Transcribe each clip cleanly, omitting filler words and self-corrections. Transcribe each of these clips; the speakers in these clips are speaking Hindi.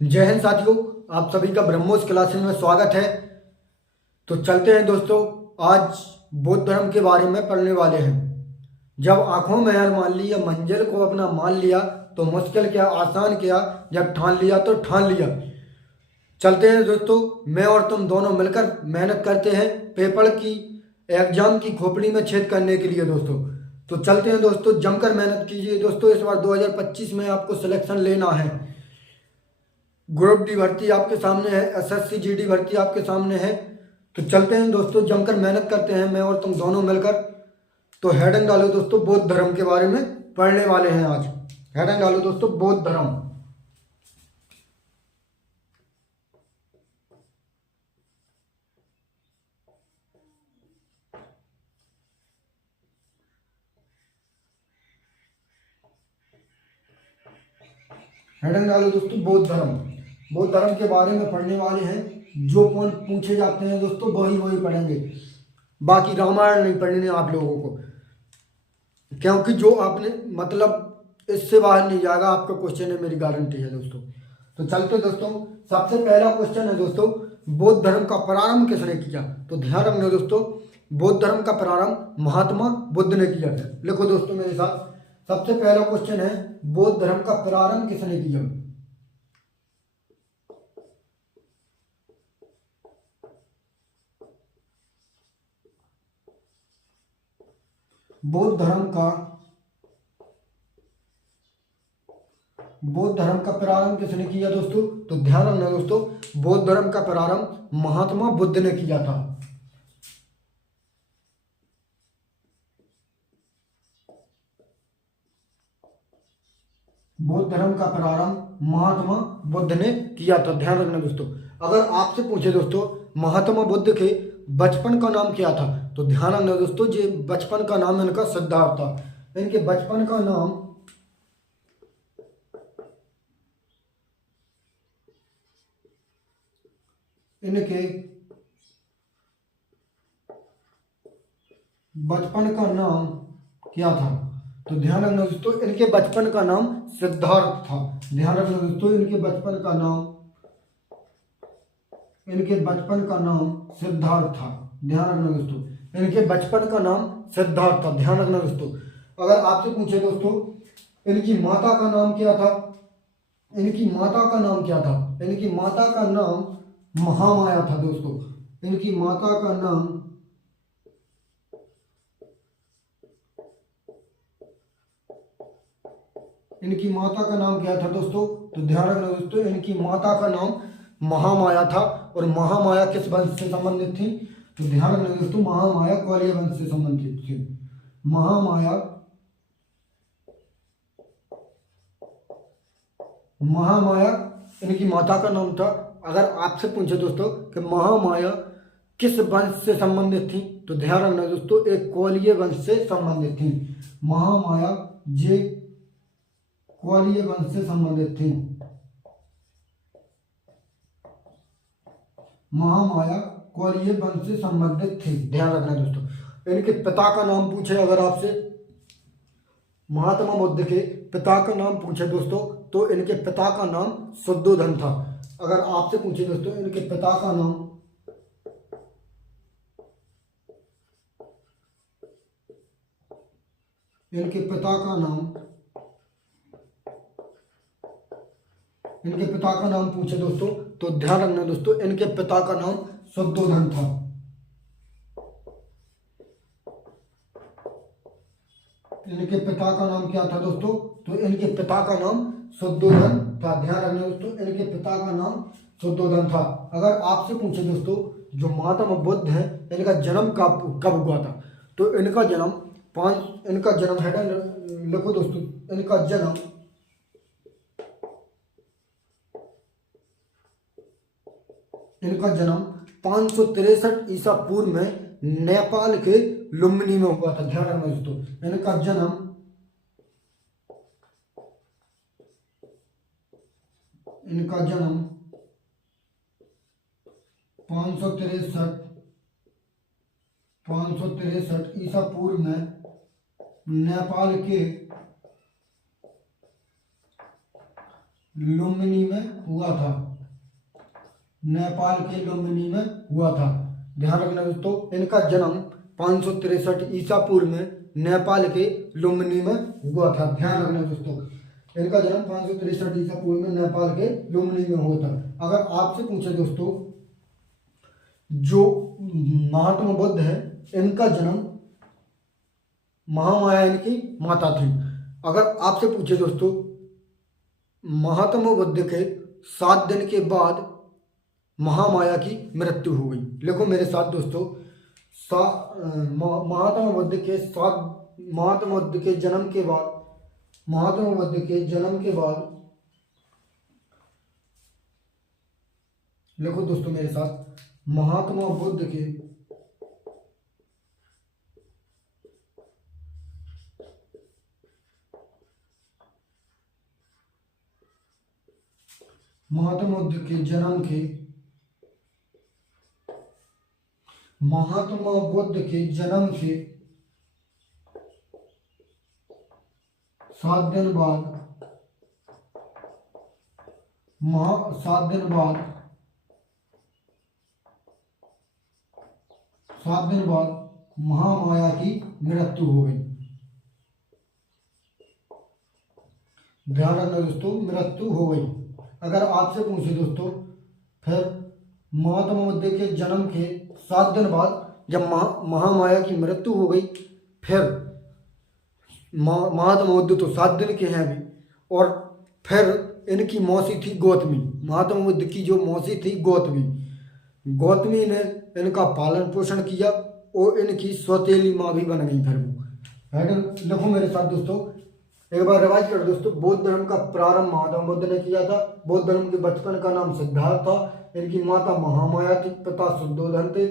जय हिंद साथियों, आप सभी का ब्रह्मोस क्लासेस में स्वागत है। तो चलते हैं दोस्तों, आज बौद्ध धर्म के बारे में पढ़ने वाले हैं। जब आंखों में हार मान ली या मंजिल को अपना मान लिया, तो मुश्किल क्या आसान किया, जब ठान लिया तो ठान लिया। चलते हैं दोस्तों, मैं और तुम दोनों मिलकर मेहनत करते हैं पेपर की एग्जाम की खोपड़ी में छेद करने के लिए दोस्तों। तो चलते हैं दोस्तों, जमकर मेहनत कीजिए दोस्तों। इस बार 2025 में आपको सिलेक्शन लेना है। ग्रुप डी भर्ती आपके सामने है, एसएससी जीडी भर्ती आपके सामने है। तो चलते हैं दोस्तों, जमकर मेहनत करते हैं मैं और तुम दोनों मिलकर। तो हेडिंग डालो दोस्तों, बौद्ध धर्म के बारे में पढ़ने वाले हैं आज। हेडिंग डालो दोस्तों, बौद्ध धर्म। हेडिंग डालो दोस्तों, बौद्ध धर्म। बौद्ध धर्म के बारे में पढ़ने वाले हैं। जो पॉइंट पूछे जाते हैं दोस्तों वही वही पढ़ेंगे, बाकी रामायण नहीं पढ़ने आप लोगों को, क्योंकि जो आपने मतलब इससे बाहर नहीं जाएगा आपका क्वेश्चन है, मेरी गारंटी है दोस्तों। तो चलते दोस्तों, सबसे पहला क्वेश्चन है दोस्तों, बौद्ध धर्म का प्रारंभ किसने किया। तो ध्यान रखना दोस्तों, बौद्ध धर्म का प्रारंभ महात्मा बुद्ध ने किया है। लिखो दोस्तों मेरे साथ, सबसे पहला क्वेश्चन है, बौद्ध धर्म का प्रारंभ किसने किया। बौद्ध धर्म का बौद्ध धर्म का प्रारंभ किसने किया दोस्तों। तो ध्यान रखना दोस्तों, बौद्ध धर्म का प्रारंभ महात्मा बुद्ध ने किया था। बौद्ध धर्म का प्रारंभ महात्मा बुद्ध ने किया था। ध्यान रखना दोस्तों, अगर आपसे पूछे दोस्तों महात्मा बुद्ध के बचपन का नाम क्या था, तो ध्यान रखना दोस्तों, ये बचपन का नाम इनका सिद्धार्थ था। इनके बचपन का नाम इनके बचपन का नाम क्या था। तो ध्यान रखना दोस्तों, इनके बचपन का नाम सिद्धार्थ था। ध्यान रखना दोस्तों, इनके बचपन का नाम सिद्धार्थ था। ध्यान रखना दोस्तों, इनके बचपन का नाम सिद्धार्थ था। ध्यान रखना दोस्तों, अगर आपसे पूछे दोस्तों इनकी माता का नाम क्या था, इनकी माता का नाम क्या था। इनकी माता का नाम महामाया था दोस्तों। इनकी माता का नाम इनकी माता का नाम क्या था दोस्तों। तो ध्यान रखना दोस्तों, इनकी माता का नाम महामाया था। और महामाया किस वंश से संबंधित थी। तो ध्यान रखना दोस्तों, महामाया ग्वालिय वंश से संबंधित थी। महामाया महामाया इनकी माता का नाम था। अगर आपसे पूछे दोस्तों कि महामाया किस वंश से संबंधित थी, तो ध्यान रखना दोस्तों, एक ग्वालिय वंश से संबंधित थी। महामाया जे ग्वालिय वंश से संबंधित थी। महामाया ग्वालिय वंश से संबंधित थी। ध्यान रखना दोस्तों, इनके पिता का नाम पूछे अगर आपसे, महात्मा बुद्ध के पिता का नाम पूछे दोस्तों, तो इनके पिता का नाम शुद्धोधन था। अगर आपसे पूछे दोस्तों इनके पिता का नाम इनके पिता का नाम इनके पिता का नाम पूछे दोस्तों, तो ध्यान रखना दोस्तों, इनके पिता का नाम शुद्धोधन था। इनके पिता का नाम क्या था दोस्तों। तो इनके पिता का नाम शुद्धोधन था। ध्यान रखना दोस्तों, इनके पिता का नाम शुद्धोधन था। अगर आपसे पूछे दोस्तों जो महात्मा बुद्ध है इनका जन्म कब कब हुआ था, तो इनका जन्म है, लिखो दोस्तों, इनका जन्म 563 ईसा पूर्व में नेपाल के लुम्बिनी में हुआ था। ध्यान रखना दोस्तों, इनका जन्म 563 ईसा पूर्व में नेपाल के लुम्बिनी में हुआ था। नेपाल के लुम्बिनी में हुआ था। ध्यान रखना दोस्तों, इनका जन्म 563 ईसा पूर्व में नेपाल के लुम्बिनी में हुआ था। ध्यान रखना दोस्तों, इनका जन्म 563 ईसा पूर्व में नेपाल के लुम्बिनी में हुआ था। अगर आपसे पूछे दोस्तों, जो महात्मा बुद्ध है इनका जन्म महामाया इनकी माता थी। अगर आपसे पूछे दोस्तों, महात्मा बुद्ध के 7 दिन के बाद महामाया की मृत्यु हो गई। लिखो मेरे साथ दोस्तों, महात्मा बुद्ध के महात्मा बुद्ध के जन्म के बाद, महात्मा बुद्ध के जन्म के बाद, लिखो दोस्तों मेरे साथ, महात्मा बुद्ध के महात्मा बुद्ध के जन्म के, महात्मा बुद्ध के जन्म के 7 दिन बाद, 7 दिन बाद, 7 दिन बाद महामाया की मृत्यु हो गई। ध्यान रखना दोस्तों, मृत्यु हो गई। अगर आपसे पूछे दोस्तों, फिर महात्मा बुद्ध के जन्म के 7 दिन बाद जब महामाया की मृत्यु हो गई, फिर महात्मा बुद्ध तो 7 दिन के हैं अभी, और फिर इनकी मौसी थी गौतमी। महात्मा बुद्ध की जो मौसी थी गौतमी, गौतमी ने इनका पालन पोषण किया और इनकी सौतेली माँ भी बन गई फिर वो, है ना। लिखो मेरे साथ दोस्तों, एक बार रिवाइज करो दोस्तों। बौद्ध धर्म का प्रारंभ महात्मा बुद्ध ने किया था। बौद्ध धर्म के बचपन का नाम सिद्धार्थ था। इनकी माता महामाया थी, पिता शुद्धोधन थे।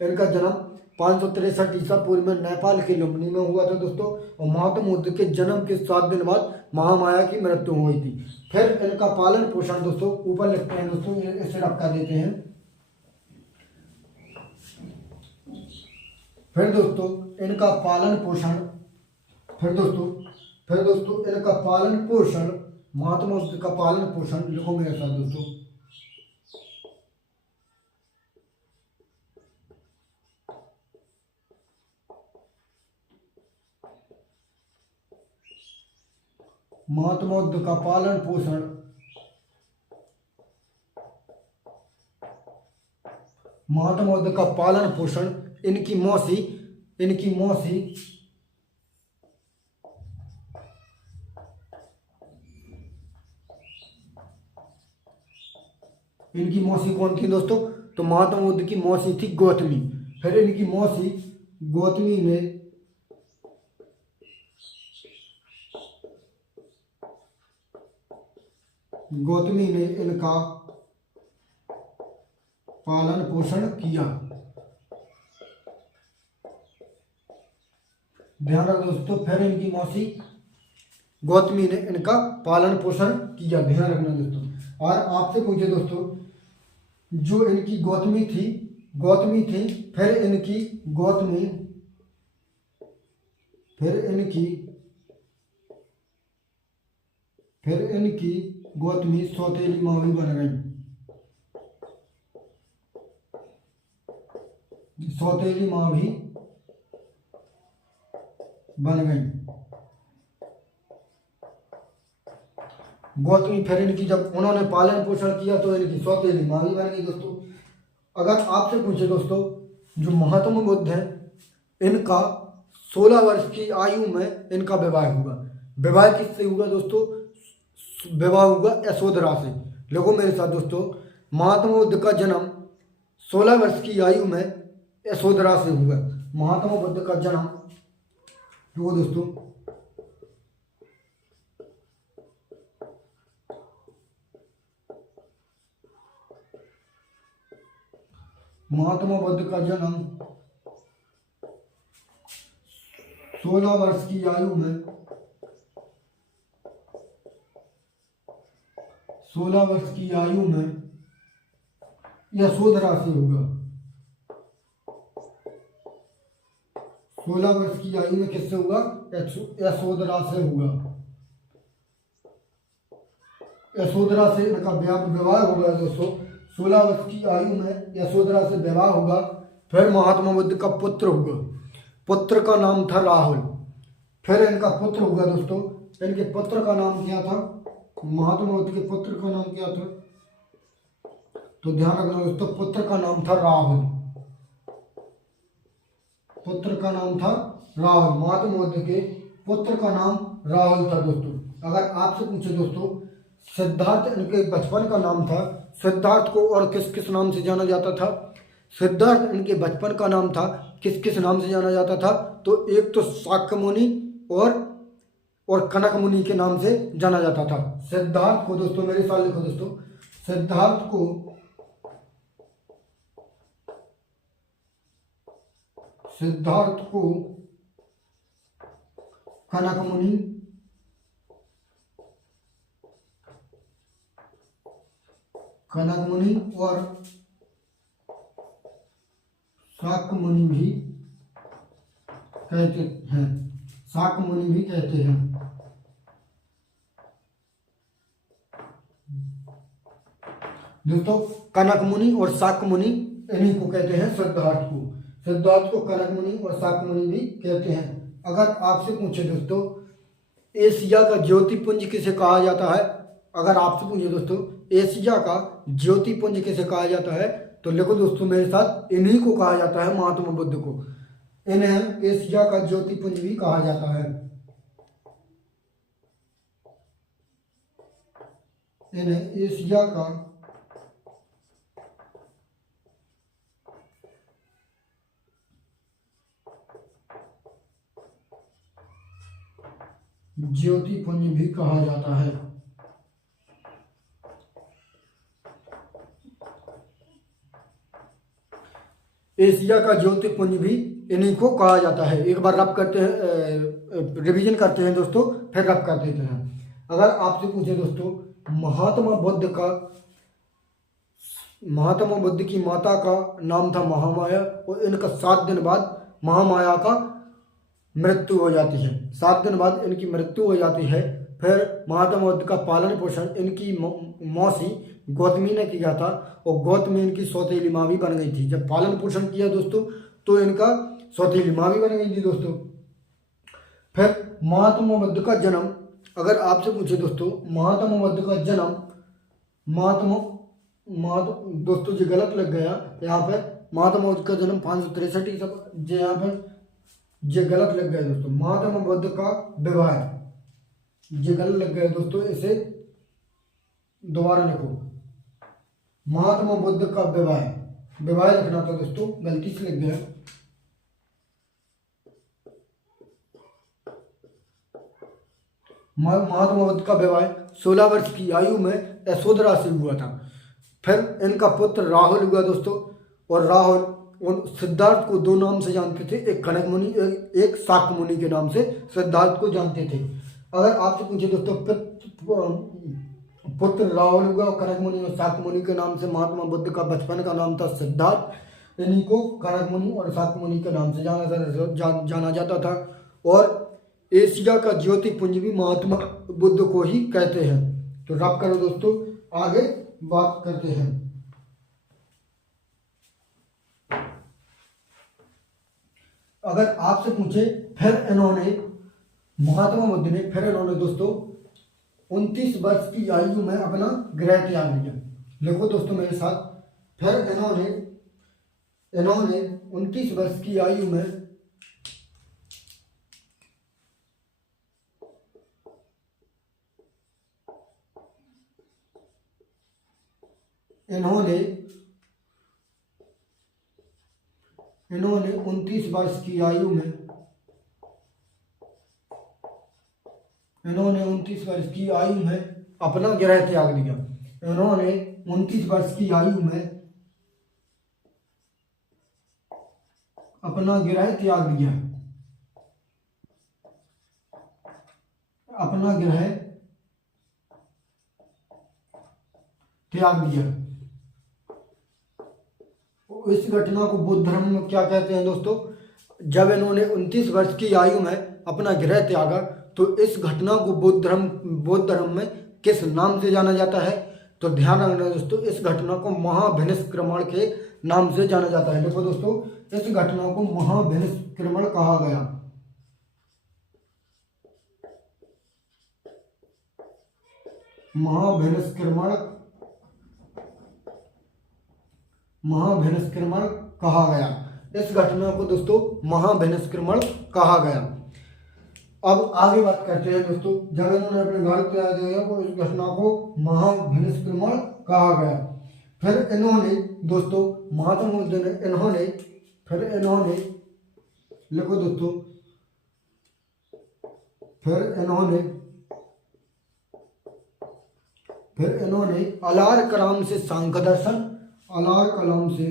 इनका जन्म 563 ईसा पूर्व में नेपाल के लुम्बिनी में हुआ था दोस्तों, और महात्मा बुद्ध के जन्म के 7 दिन बाद महामाया की मृत्यु हो गई थी। फिर इनका पालन पोषण दोस्तों ऊपर लिखते हैं दोस्तों, इसे रख कर देते हैं। फिर दोस्तों इनका पालन पोषण, फिर दोस्तों इनका पालन पोषण, महात्मा बुद्ध का पालन पोषण, लिखो मेरे साथ दोस्तों। महात्मा बुद्ध का पालन पोषण, महात्मा बुद्ध का पालन पोषण इनकी मौसी, इनकी मौसी कौन थी दोस्तों? तो महात्मा बुद्ध की मौसी थी गौतमी। फिर इनकी मौसी गौतमी ने इनका पालन पोषण किया। ध्यान रखो दोस्तों, फिर इनकी मौसी गौतमी ने इनका पालन पोषण किया। ध्यान रखना दोस्तों। और आपसे पूछे दोस्तों, जो इनकी गौतमी थी, फिर इनकी गौतमी सौतेली माँ भी बन गई। सौतेली माँ भी बन गई गौतमी। फिर इनकी जब उन्होंने पालन पोषण किया तो इनकी सौतेली माँ भी बन गई दोस्तों। अगर आपसे पूछे दोस्तों, जो महात्मा बुद्ध है इनका 16 वर्ष की आयु में इनका विवाह हुआ। विवाह किससे हुआ दोस्तों? विवाह हुआ यशोधरा से। लिखो मेरे साथ दोस्तों, महात्मा बुद्ध का जन्म 16 वर्ष की आयु में यशोधरा से हुआ। महात्मा बुद्ध का जन्म हुआ दोस्तों, महात्मा बुद्ध का जन्म 16 वर्ष की आयु में, 16 वर्ष की आयु में यशोधरा से होगा। 16 वर्ष की आयु में किससे हुआ? यशोधरा से हुआ। यशोधरा से इनका विवाह होगा दोस्तों। 16 वर्ष की आयु में यशोधरा से विवाह होगा। फिर महात्मा बुद्ध का पुत्र होगा, पुत्र का नाम था राहुल। फिर इनका पुत्र होगा दोस्तों, इनके पुत्र का नाम क्या था, महात्मा बुद्ध के पुत्र का नाम क्या था, तो ध्यान रखना दोस्तों, पुत्र का नाम था राहुल, पुत्र का नाम था राहुल। महात्मा बुद्ध के पुत्र का नाम राहुल था दोस्तों। अगर आपसे पूछे दोस्तों, सिद्धार्थ इनके बचपन का नाम था, सिद्धार्थ को और किस किस नाम से जाना जाता था, सिद्धार्थ इनके बचपन का नाम था, किस किस नाम से जाना जाता था, तो एक तो शाक्य मुनि और कनक मुनि के नाम से जाना जाता था। सिद्धार्थ को दोस्तों, मेरे साथ लिखो दोस्तों, सिद्धार्थ को कनक मुनि, और शाक्य मुनि भी कहते हैं, शाक्य मुनि भी कहते हैं। दोस्तों कनक मुनि और शाक्य मुनि इन्हीं को कहते हैं, सिद्धार्थ को। सिद्धार्थ को कनक मुनि और शाक्य मुनि भी कहते हैं। अगर आपसे पूछे दोस्तों, एशिया का ज्योतिपुंज किसे कहा जाता है, अगर आपसे पूछे दोस्तों एशिया का ज्योतिपुंज किसे कहा जाता है, तो लिखो दोस्तों मेरे साथ, इन्हीं को कहा जाता है, महात्मा बुद्ध को। इन्हें एशिया का ज्योतिपुंज भी कहा जाता है, इन्हें एशिया का ज्योतिपुंज भी कहा जाता है। एशिया का ज्योतिपुंज भी इन्हीं को कहा जाता है। एक बार रब करते हैं, रिवीजन करते हैं दोस्तों, फिर रब कर देते हैं। अगर आपसे पूछे दोस्तों, महात्मा बुद्ध की माता का नाम था महामाया, और इनका 7 दिन बाद महामाया का मृत्यु हो जाती है, 7 दिन बाद इनकी मृत्यु हो जाती है। फिर महात्मा बुद्ध का पालन पोषण इनकी मौसी गौतमी ने किया था, और गौतमी इनकी सौतेली माँ भी बन गई थी। जब पालन पोषण किया दोस्तों, तो इनका सौतेली माँ भी बन गई थी दोस्तों। फिर महात्मा बुद्ध का जन्म, अगर आपसे पूछे दोस्तों, महात्मा बुद्ध का जन्म, दोस्तों जी गलत लग गया यहाँ पे, महात्मा बुद्ध का जन्म 563 यहाँ पर ये गलत लग गया दोस्तों। महात्मा बुद्ध का विवाह, ये गलत लग गया दोस्तों, इसे दोबारा लिखो। महात्मा बुद्ध का विवाह लिखना था दोस्तों, गलती से लिख गया। महात्मा बुद्ध का विवाह 16 वर्ष की आयु में यशोधरा से हुआ था। फिर इनका पुत्र राहुल हुआ दोस्तों, और राहुल और सिद्धार्थ को 2 नाम से जानते थे, एक कनक मुनि, एक शाक्य मुनि के नाम से सिद्धार्थ को जानते थे। अगर आपसे पूछे दोस्तों, पुत्र राहुल हुआ, कनक मुनि और शाक्य मुनि के नाम से महात्मा बुद्ध का बचपन का नाम था सिद्धार्थ, इन्हीं को कनक मुनि और शाक्य मुनि के नाम से जाना जाता था। और एशिया का ज्योतिपुंज भी महात्मा बुद्ध को ही कहते हैं। तो रब करो दोस्तों, आगे बात करते हैं। अगर आपसे पूछे, फिर इन्होंने महात्मा बुद्ध ने दोस्तों 29 वर्ष की आयु में अपना गृह त्याग लिया। लिखो दोस्तों मेरे साथ, फिर इन्होंने 29 वर्ष की आयु में इन्होंने 29 वर्ष की आयु में अपना गृह त्याग दिया। इन्होंने 29 वर्ष की आयु में अपना गृह त्याग दिया, इस घटना को बौद्ध धर्म में क्या कहते हैं दोस्तों? जब इन्होंने 29 वर्ष की आयु में अपना गृह त्यागा, तो इस घटना को बौद्ध धर्म में किस नाम से जाना जाता है? तो ध्यान रखना दोस्तों, इस घटना को महाभिनिष्क्रमण के नाम से जाना जाता है। देखो दोस्तों, इस घटना को महाभिनिष्क्रमण कहा गया। महाभिनिष्क्रमण कहा गया। इस घटना को दोस्तों महाभिनिष्क्रमण कहा गया। अब आगे बात करते हैं दोस्तों, जब इन्होंने अपने घर त्याग दिया तो इस घटना को महाभिनिष्क्रमण कहा गया। फिर इन्होंने दोस्तों महात्मा बुद्ध ने इन्होंने लिखो दोस्तों, फिर इन्होंने अलार कलाम से सांख्य दर्शन, अलार कलाम से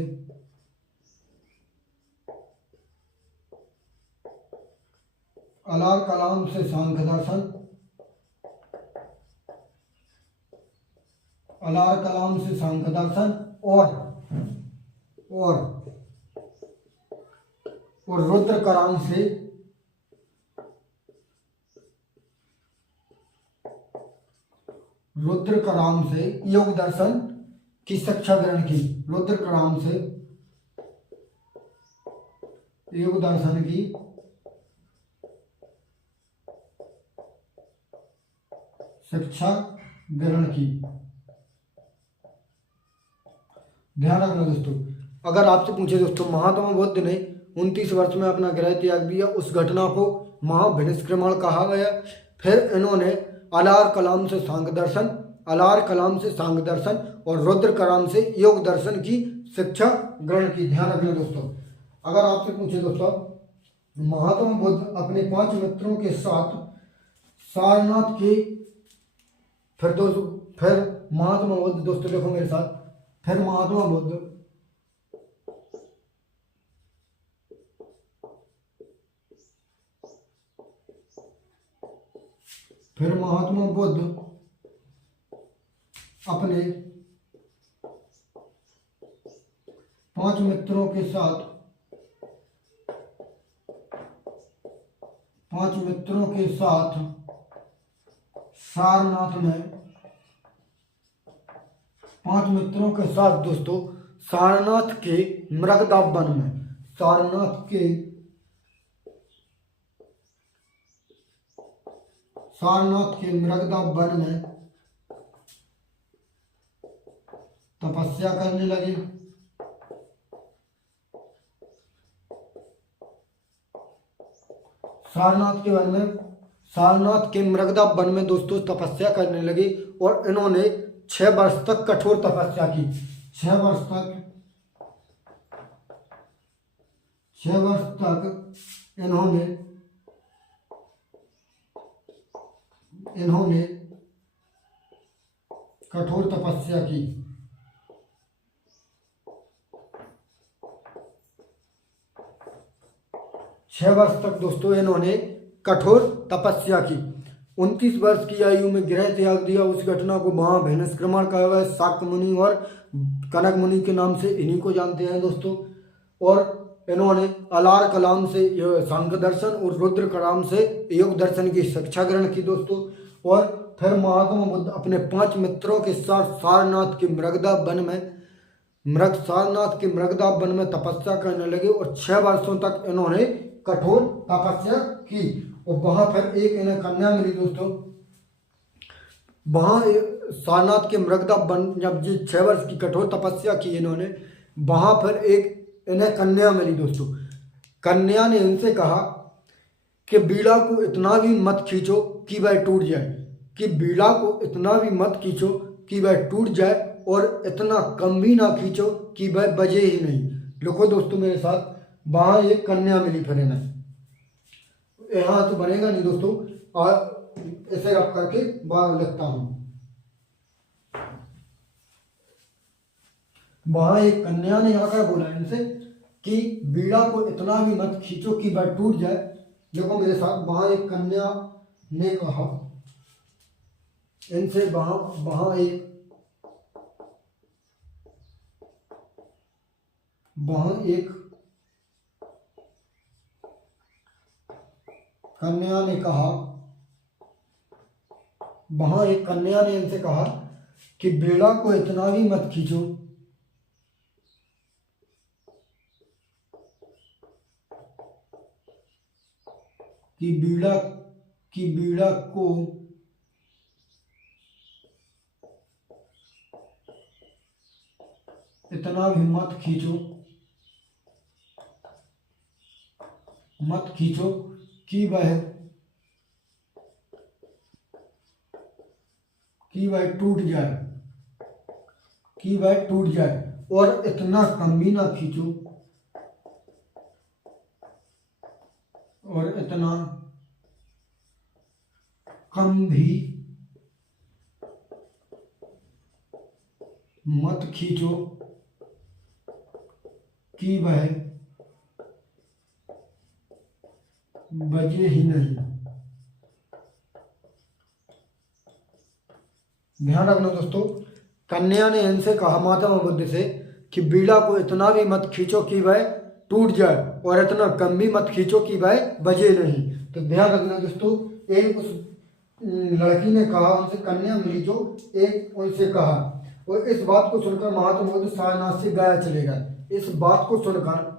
सांख्य दर्शन, अलार कलाम से सांख्य दर्शन और रुद्र कलाम से योग दर्शन की शिक्षा ग्रहण की। रुद्र कलाम से योग दर्शन की शिक्षा ग्रहण की। ध्यान रखना दोस्तों, अगर आपसे पूछे दोस्तों महात्मा बुद्ध ने 29 वर्ष में अपना गृह त्याग दिया, उस घटना को महाभिनिष्क्रमण कहा गया। फिर इन्होंने अलार कलाम से सांख्य दर्शन और रुद्र कलाम से योग दर्शन की शिक्षा ग्रहण की। ध्यान रखना दोस्तों, अगर आपसे पूछे दोस्तों महात्मा बुद्ध अपने 5 मित्रों के साथ सारनाथ के, फिर महात्मा बुद्ध दोस्तों देखो मेरे साथ, फिर महात्मा बुद्ध अपने 5 मित्रों के साथ सारनाथ में, 5 मित्रों के साथ दोस्तों सारनाथ के मृगदाब वन में, सारनाथ के मृगदाब वन में तपस्या करने लगे। सारनाथ के मृगदाब वन में दोस्तों तपस्या करने लगे और इन्होंने 6 वर्ष तक कठोर तपस्या की। 6 वर्ष तक इन्होंने कठोर तपस्या की। 6 वर्ष तक दोस्तों इन्होंने कठोर तपस्या की। 29 वर्ष की आयु में गृह त्याग दिया, उस घटना को महाभिनिष्क्रमण कहा गया। शाक्य मुनि और कनक मुनि के नाम से इन्हीं को जानते हैं दोस्तों। और इन्होंने अलार कलाम से सांख्य दर्शन और रुद्र कलाम से योग दर्शन की शिक्षा ग्रहण की दोस्तों। और फिर महात्मा बुद्ध अपने 5 मित्रों के साथ सारनाथ के मृगदाब वन में तपस्या करने लगे और 6 वर्षों तक इन्होंने कठोर तपस्या की। और वहां फिर एक इन्हें कन्या मिली दोस्तों। वहां सारनाथ के मृगदाब वन, जब जी 6 वर्ष की कठोर तपस्या की इन्होंने, वहां फिर एक इन्हें कन्या मिली दोस्तों। कन्या ने इनसे कहा कि बीड़ा को इतना भी मत खींचो कि वह टूट जाए, और इतना कम भी ना खींचो कि वह बजे ही नहीं। लिखो दोस्तों मेरे साथ, वहां एक कन्या मिली फिर इन्हें। यहाँ तो बनेगा नहीं दोस्तों, और इसे रख करके बाहर लिखता हूं। वहां एक कन्या ने आकर बोला इनसे कि बीड़ा को इतना भी मत खींचो कि वह टूट जाए। देखो मेरे साथ, वहां एक कन्या ने कहा इनसे, वहां एक कन्या ने कहा, वहां एक कन्या ने इनसे कहा कि बेड़ा को इतना भी मत खींचो कि बीड़ा को इतना भी मत खींचो कि वह टूट जाए और इतना कम भी ना खींचो और इतना कम भी मत खींचो कि वह बजे ही नहीं। ध्यान रखना दोस्तों, कन्या ने इनसे कहा महात्मा बुद्ध से कि बीड़ा को इतना भी मत खींचो कि वह टूट जाए और इतना कम भी मत खींचो कि वह बजे नहीं। तो ध्यान रखना दोस्तों, एक उस लड़की ने कहा, उनसे कन्या मिली जो एक उनसे कहा, और इस बात को सुनकर महात्मा बुद्ध सारनाथ से गया चले गए। इस बात को सुनकर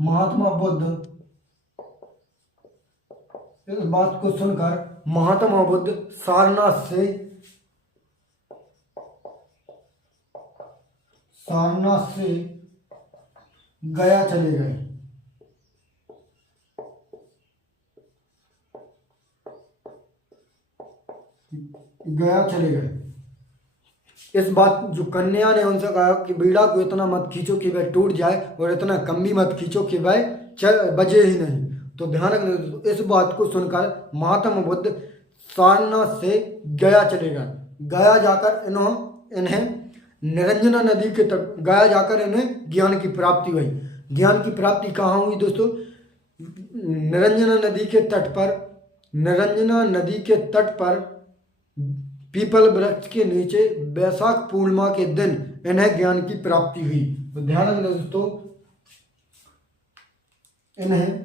महात्मा बुद्ध सारनाथ से गया चले गए। इस बात जो कन्या ने उनसे कहा कि बीड़ा को इतना मत खींचो कि वह टूट जाए और इतना कम भी मत खींचो कि वह बजे ही नहीं। तो ध्यान रखना, इस बात को सुनकर महात्मा बुद्ध सारनाथ से गया चले गए। गया जाकर इन्हें निरंजना नदी के तट गया जाकर इन्हें ज्ञान की प्राप्ति हुई। ज्ञान की प्राप्ति कहाँ हुई दोस्तों? निरंजना नदी के तट पर पीपल वृक्ष के नीचे वैशाख पूर्णिमा के दिन इन्हें ज्ञान की प्राप्ति हुई। तो ध्यान रखना दोस्तों, इन्हें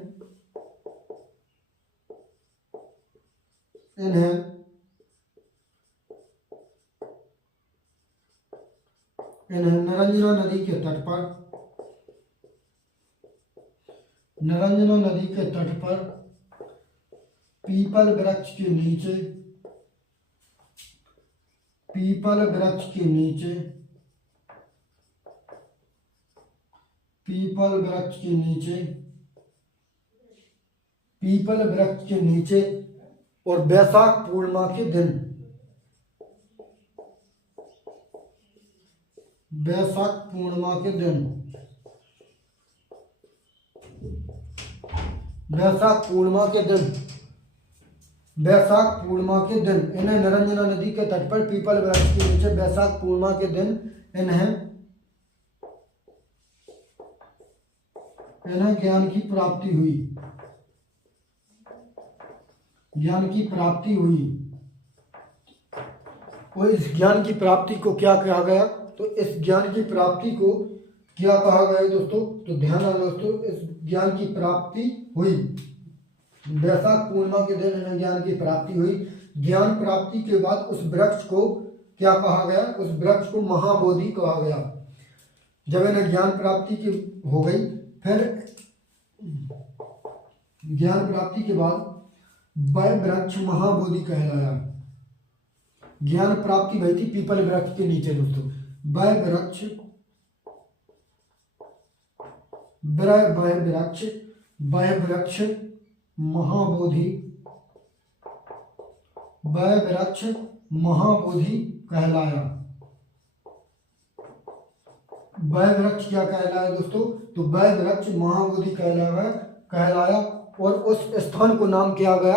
निरंजना नदी के तट पर पीपल वृक्ष के नीचे और वैशाख पूर्णिमा के दिन इन्हें निरंजना नदी के तट पर पीपल वृक्ष के नीचे वैशाख पूर्णिमा के दिन इन्हें ज्ञान की प्राप्ति हुई। और इस ज्ञान की प्राप्ति को क्या कहा गया? तो इस ज्ञान की प्राप्ति को क्या कहा गया दोस्तों? तो ध्यान रखना दोस्तों, इस ज्ञान की प्राप्ति हुई वैशाख पूर्णिमा के दिन इन्हें ज्ञान की प्राप्ति हुई। ज्ञान प्राप्ति के बाद उस वृक्ष को क्या कहा गया? उस वृक्ष को महाबोधि कहा गया। जब इन्हें ज्ञान प्राप्ति की हो गई, फिर ज्ञान प्राप्ति के बाद वह वृक्ष महाबोधि कहलाया। ज्ञान प्राप्ति भई थी पीपल वृक्ष के नीचे दोस्तों। वह वृक्ष महाबोधि कहलाया। वह वृक्ष क्या कहलाया दोस्तों? तो वह वृक्ष महाबोधि कहलाया। और उस स्थान को नाम किया गया,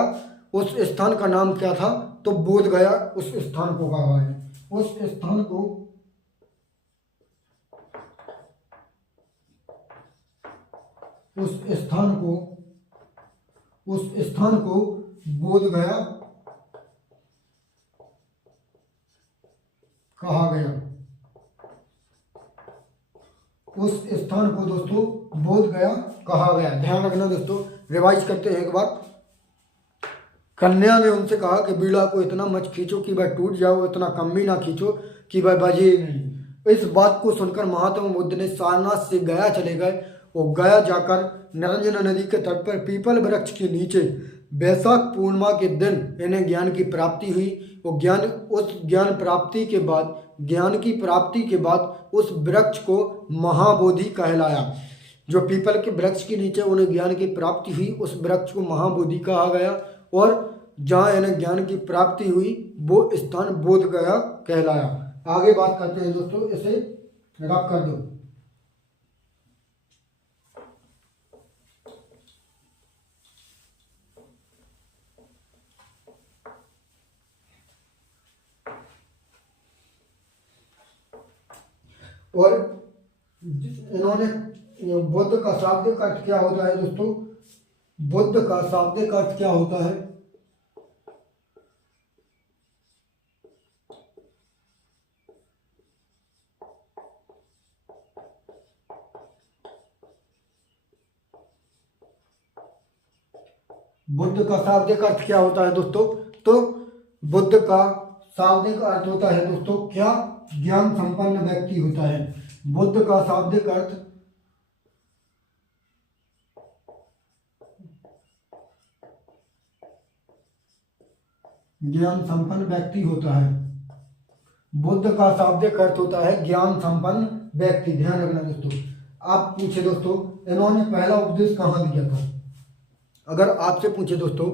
उस स्थान का नाम क्या था? तो बोध गया उस स्थान को कहा है। उस स्थान को बोध गया कहा गया। उस स्थान को दोस्तों बोध गया कहा गया। ध्यान रखना दोस्तों, रिवाइज करते हैं एक बार। कन्या ने उनसे कहा कि बीड़ा को इतना मत खींचो कि वह टूट जाओ, इतना कम भी ना खींचो कि वह बजे नहीं। इस बात को सुनकर महात्मा बुद्ध ने सारनाथ से गया चले गए और गया जाकर निरंजन नदी के तट पर पीपल वृक्ष के नीचे वैशाख पूर्णिमा के दिन इन्हें ज्ञान की प्राप्ति हुई। और ज्ञान की प्राप्ति के बाद उस वृक्ष को महाबोधि कहलाया। जो पीपल के वृक्ष के नीचे उन्हें ज्ञान की प्राप्ति हुई, उस वृक्ष को महाबोधि कहा गया। और जहाँ इन्हें ज्ञान की प्राप्ति हुई वो स्थान बोध गया कहलाया। आगे बात करते हैं दोस्तों, इसे रब कर दो। और इन्होंने बुद्ध का शाब्दिक अर्थ क्या होता है दोस्तों? बुद्ध का शाब्दिक अर्थ क्या होता है? बुद्ध का शाब्दिक अर्थ क्या होता है दोस्तों? तो बुद्ध का शाब्दिक अर्थ होता है दोस्तों क्या? ज्ञान संपन्न व्यक्ति होता है। बुद्ध का शाब्दिक अर्थ ज्ञान संपन्न व्यक्ति होता है। बुद्ध का शाब्दिक अर्थ होता है ज्ञान संपन्न व्यक्ति। ध्यान रखना दोस्तों। आप पूछे दोस्तों इन्होंने पहला उपदेश कहाँ दिया था? अगर आपसे पूछे दोस्तों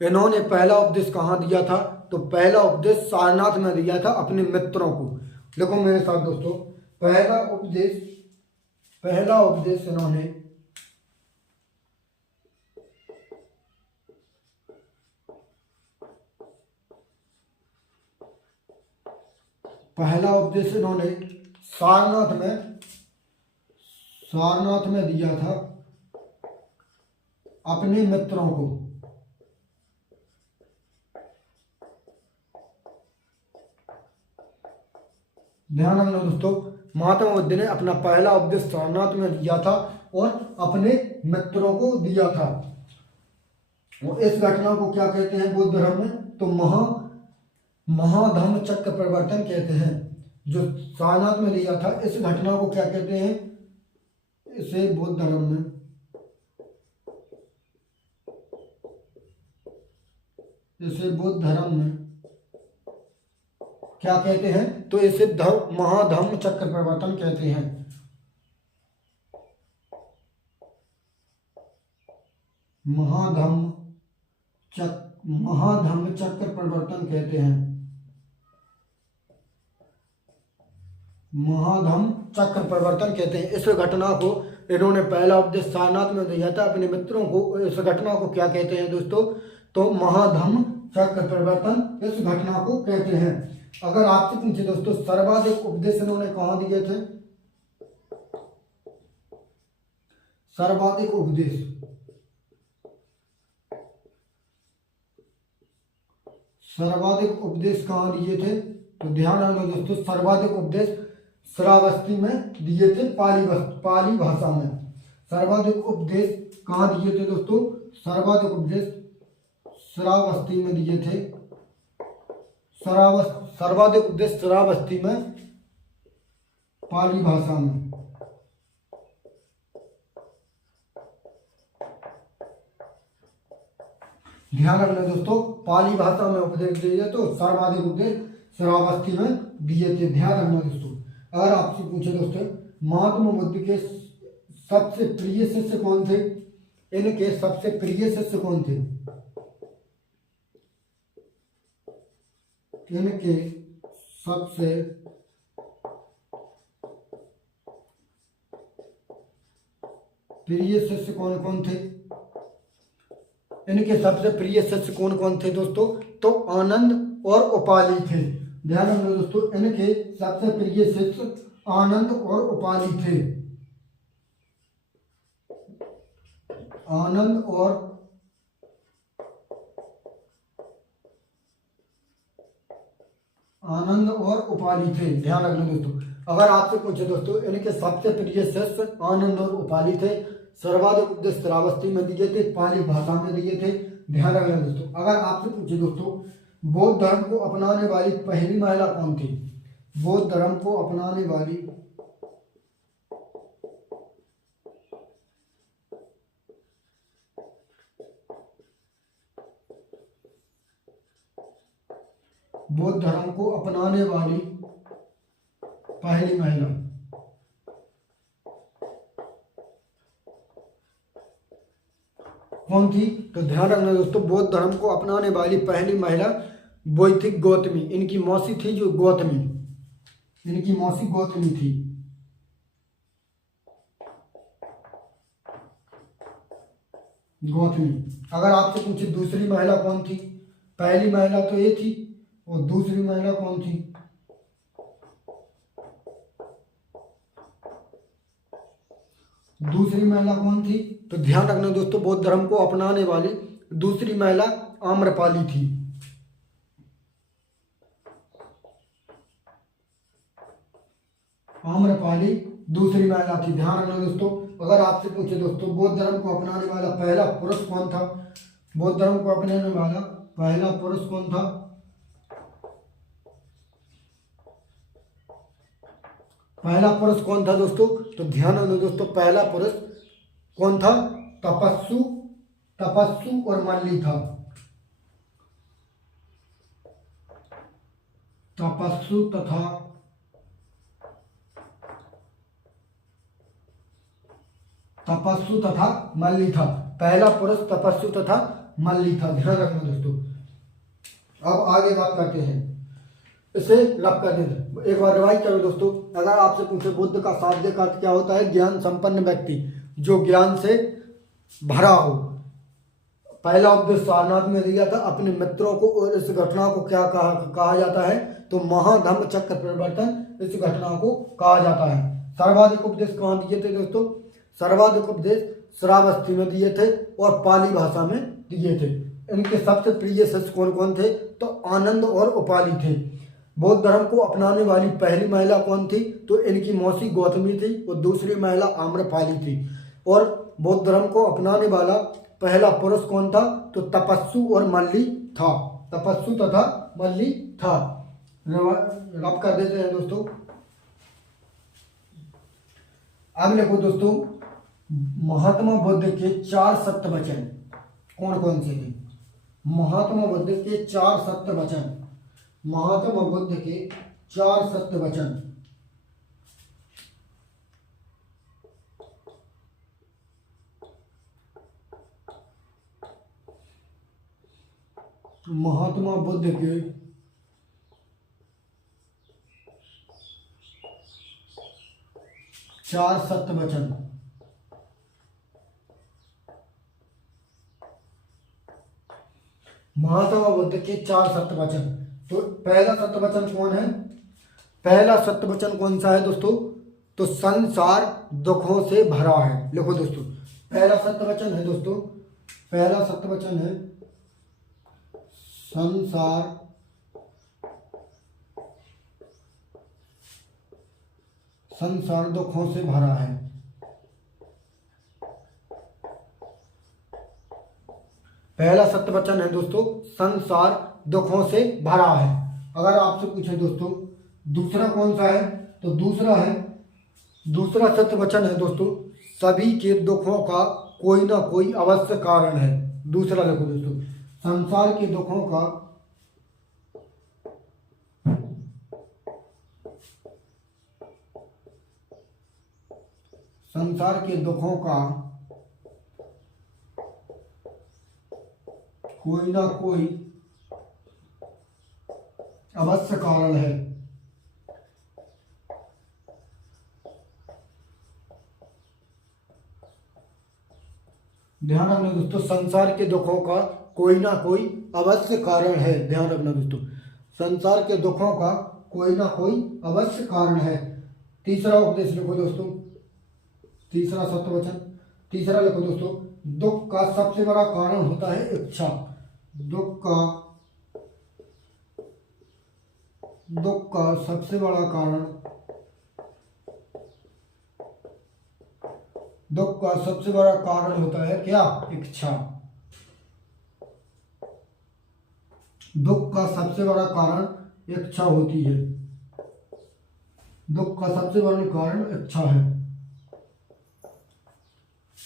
इन्होंने पहला उपदेश कहाँ दिया था, तो पहला उपदेश सारनाथ में दिया था अपने मित्रों को। देखो मेरे साथ दोस्तों, पहला उपदेश इन्होंने सारनाथ में दिया था अपने मित्रों को। ध्यान रखना दोस्तों, महात्मा बुद्ध ने अपना पहला उपदेश सारनाथ में दिया था और अपने मित्रों को दिया था। और इस घटना को क्या कहते हैं बौद्ध धर्म में? तो महाधम्म चक्र प्रवर्तन कहते हैं। जो सारनाथ में दिया था इस घटना को क्या कहते हैं? इसे बौद्ध धर्म में क्या कहते हैं? तो इसे महाधम्म चक्र प्रवर्तन कहते हैं। महाधम्म चक्र प्रवर्तन कहते हैं। महाधम्म चक्र प्रवर्तन कहते हैं। इस घटना को इन्होंने पहला उपदेश सारनाथ में दिया था अपने मित्रों को। इस घटना को क्या कहते हैं दोस्तों? तो महाधम्म चक्र प्रवर्तन इस घटना को कहते हैं। अगर आपसे पूछे दोस्तों सर्वाधिक उपदेश इन्होंने कहाँ दिए थे? सर्वाधिक उपदेश कहाँ दिए थे? तो ध्यान रखना दोस्तों, सर्वाधिक उपदेश श्रावस्ती में दिए थे, पाली भाषा में। सर्वाधिक उपदेश कहाँ दिए थे दोस्तों? सर्वाधिक उपदेश श्रावस्ती में दिए थे। सर्वाधिक उपदेश श्रावस्ती में, पाली भाषा में। ध्यान रखना दोस्तों, पाली भाषा में उपदेश दिए तो सर्वाधिक उपदेश श्रावस्ती में दिए थे। ध्यान रखना दोस्तों। अगर आपसे पूछे दोस्तों महात्मा बुद्ध के सबसे प्रिय शिष्य कौन थे? इनके सबसे प्रिय शिष्य कौन थे? इनके सबसे प्रिय शिष्य कौन कौन थे? इनके सबसे प्रिय शिष्य कौन कौन थे दोस्तों? तो आनंद और उपाली थे। ध्यान रखना दोस्तों, इनके सबसे प्रिय शिष्य आनंद और उपाली थे। आनंद और आनंद और उपाली थे। ध्यान रखना दोस्तों, अगर आपसे पूछे दोस्तों इनके सबसे प्रिय शिष्य आनंद और उपाली थे। सर्वाधिक उपदेश श्रावस्ती में दिए थे, पाली भाषा में दिए थे। ध्यान रखना दोस्तों, अगर आपसे पूछे दोस्तों बौद्ध धर्म को अपनाने वाली पहली महिला कौन थी? बौद्ध धर्म को अपनाने वाली बौद्ध धर्म को अपनाने वाली पहली महिला कौन थी? तो ध्यान रखना दोस्तों, बौद्ध धर्म को अपनाने वाली पहली महिला वो थी गौतमी। इनकी मौसी थी जो गौतमी, इनकी मौसी गौतमी थी। गौतमी। अगर आपसे पूछे दूसरी महिला कौन थी? पहली महिला तो ये थी और दूसरी महिला कौन थी? दूसरी महिला कौन थी? तो ध्यान रखना दोस्तों, बौद्ध धर्म को अपनाने वाली दूसरी महिला आम्रपाली थी। आम्रपाली दूसरी महिला थी। ध्यान रखना दोस्तों, अगर आपसे पूछे दोस्तों बौद्ध धर्म को अपनाने वाला पहला पुरुष कौन था? बौद्ध धर्म को अपनाने वाला पहला पुरुष कौन था? पहला पुरुष कौन था दोस्तों? तो ध्यान रखना दोस्तों, पहला पुरुष कौन था? तपस्सु, तपस्सु और मल्ली था। तपस्सु तथा मल्ली था। पहला पुरुष तपस्सु तथा मल्ली था। ध्यान रखना दोस्तों। अब आगे बात करते हैं, इसे रब कर देते। एक बार रिवाइज करो दोस्तों, अगर आपसे पूछे बुद्ध का शाब्दिक अर्थ क्या होता है? ज्ञान संपन्न व्यक्ति, जो ज्ञान से भरा हो। पहला उपदेश सारनाथ में दिया था अपने मित्रों को, और इस घटना को क्या कहा जाता है? तो महाधम्म चक्र प्रवर्तन इस घटना को कहा जाता है। सर्वाधिक उपदेश कहाँ दिए थे दोस्तों? सर्वाधिक उपदेश श्रावस्ती में दिए थे और पाली भाषा में दिए थे। इनके सबसे प्रिय शिष्य कौन कौन थे? तो आनंद और उपाली थे। बौद्ध धर्म को अपनाने वाली पहली महिला कौन थी? तो इनकी मौसी गौतमी थी और दूसरी महिला आम्रपाली थी। और बौद्ध धर्म को अपनाने वाला पहला पुरुष कौन था? तो तपस्सु और मल्ली था। तपस्सु तथा मल्ली था। रब कर देते हैं दोस्तों। अब देखो दोस्तों, महात्मा बुद्ध के 4 सत्य वचन कौन कौन से थे? महात्मा बुद्ध के 4 सत्य वचन। महात्मा बुद्ध के 4 सत्य वचन। महात्मा बुद्ध के 4 सत्य वचन। महात्मा बुद्ध के 4 सत्य वचन। तो पहला सत्य वचन कौन है? पहला सत्य वचन कौन सा है दोस्तों? तो संसार दुखों से भरा है। लिखो दोस्तों, पहला सत्य वचन है दोस्तों, पहला सत्य वचन है संसार दुखों से भरा है। पहला सत्य वचन है दोस्तों, संसार दुखों से भरा है। अगर आपसे पूछे दोस्तों दूसरा कौन सा है? तो दूसरा सत्य वचन है दोस्तों, सभी के दुखों का कोई ना कोई अवश्य कारण है। दूसरा लिखो दोस्तों, संसार के दुखों का कोई ना कोई अवश्य कारण है। ध्यान रखना दोस्तों, संसार के दुखों का कोई ना कोई अवश्य कारण है। ध्यान रखना दोस्तों, संसार के दुखों का कोई ना कोई अवश्य कारण है। तीसरा उपदेश लिखो दोस्तों, तीसरा सत्य वचन। तीसरा लिखो दोस्तों, दुख का सबसे बड़ा कारण होता है इच्छा। दुख का दुख का सबसे बड़ा कारण, दुख का सबसे बड़ा कारण होता है क्या? इच्छा। दुख का सबसे बड़ा कारण इच्छा होती है। दुख का सबसे बड़ा कारण इच्छा है।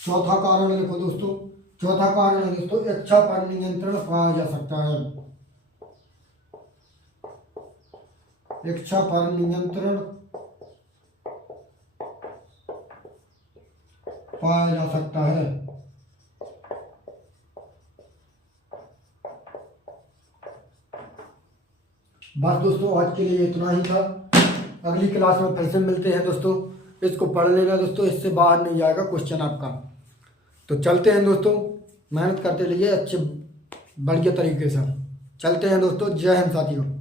चौथा कारण लिखो दोस्तों। चौथा कारण है दोस्तों, इच्छा पर नियंत्रण पाया जा सकता है। इच्छा पर नियंत्रण पाया जा सकता है। बस दोस्तों आज के लिए इतना ही था। अगली क्लास में फिर से मिलते हैं दोस्तों। इसको पढ़ लेना दोस्तों, इससे बाहर नहीं जाएगा क्वेश्चन आपका। तो चलते हैं दोस्तों, मेहनत करते रहिए अच्छे बढ़िया तरीके से। चलते हैं दोस्तों, जय हिंद साथियों।